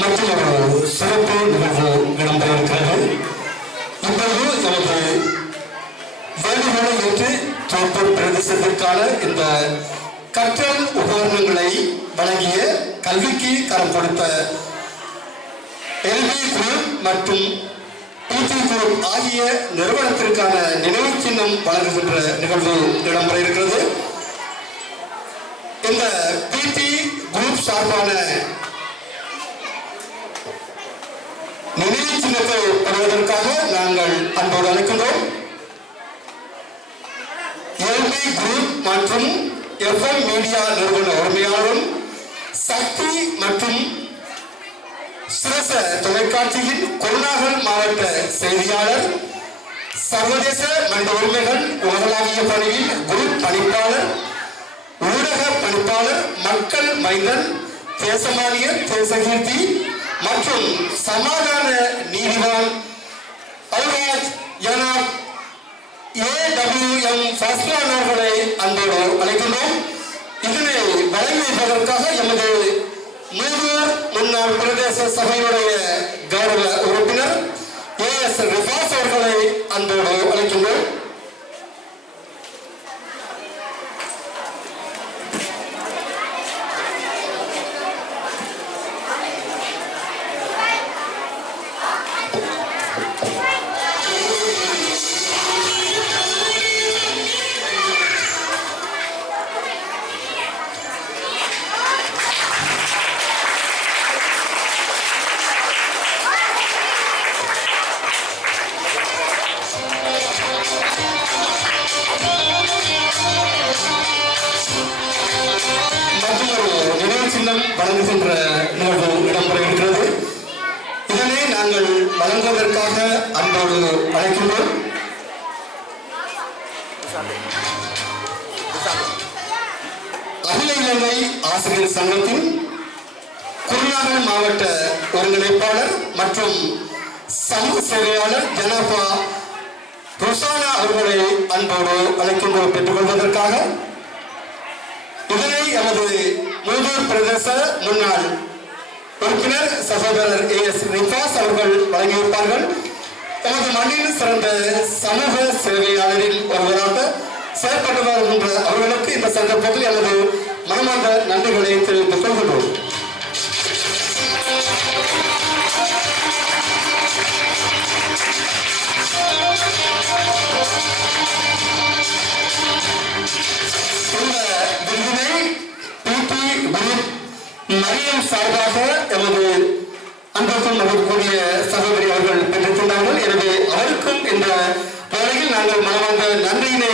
மற்றும் ஒரு சிறப்பு நிகழ்வு இடம்பெற இருக்கிறது இப்பொழுது நமது வேண்டுகோளை ஏற்று தோப்பூர் பிரதேசத்திற்கான இந்த கற்றல் உபகரணங்களை வழங்கிய கல்விக்கு கரம் கொடுத்த எல்பி குரூப் மற்றும் பிடி குரூப் ஆகிய நிறுவனத்திற்கான நினைவு சின்னம் வழங்குகின்ற நிகழ்வு இடம்பெற இருக்கிறது. இந்த பிடி குரூப் சார்பான நினைவு சின்னத்தை பெறுவதற்காக நாங்கள் அன்போடு அழைக்கின்றோம். எல்பி குரூப் மற்றும் எஃப்எம் மீடியா நிறுவன உரிமையாளரும் சக்தி மற்றும் சிரச தொலைக்காட்சியின் குருநாகல் மாவட்ட செய்தியாளர் சர்வதேச மனித உரிமைகள் உலகளாவிய பணியில் குரூப் பணிப்பாளர் ஊடக பணிப்பாளர் மக்கள் மைந்தன் தேசமானிய தேசகீர்த்தி மற்றும் சமாதான ஏடபிள்யூஎம் ஃபஸ்லான் அன்போடு அழைக்கின்றோம். இதனை வழங்கி எமது மூதூர் முன்னாள் பிரதேச சபையுடைய கௌரவ உறுப்பினர் ஏ எஸ் ரிஃபாஸ் அவர்களை அன்போடு அழைக்கின்றோம். நினைவு சின்னம் வழங்குகின்ற நிகழ்வு இடம்பெற இருக்கிறது. இதனை நாங்கள் வழங்குவதற்காக அன்போடு அழைக்கின்றோம். அகில இலங்கை ஆசிரியர் சங்கத்தின் குருநாகல் மாவட்ட ஒருங்கிணைப்பாளர் மற்றும் சமூக சேவையாளர் ஜனபா ருசானா அவர்களை அன்போடு அழைக்கின்றோம். பெற்றுக்கொள்வதற்காக இதனை எமது மூதூர் பிரதேச முன்னாள் உறுப்பினர் சகோதரர் ஏ எஸ் ரிஃபாஸ் அவர்கள் வழங்கியிருப்பார்கள். தமது மண்ணில் சிறந்த சமூக சேவையாளரில் ஒருவராக செயற்பட்டவர் வருகின்ற அவர்களுக்கு இந்த சந்தர்ப்பத்தில் எனது மனமார்ந்த நன்றிகளை தெரிவித்துக் கொள்கின்றோம். மரியம் சார்பாக எமது அன்புக்கும் மதிப்புக்குரிய சகோதரி அவர்கள் பெற்றிருந்தார்கள் எனவே அவருக்கும் இந்த வேளையில் நாங்கள் மனமார்ந்த நன்றியினை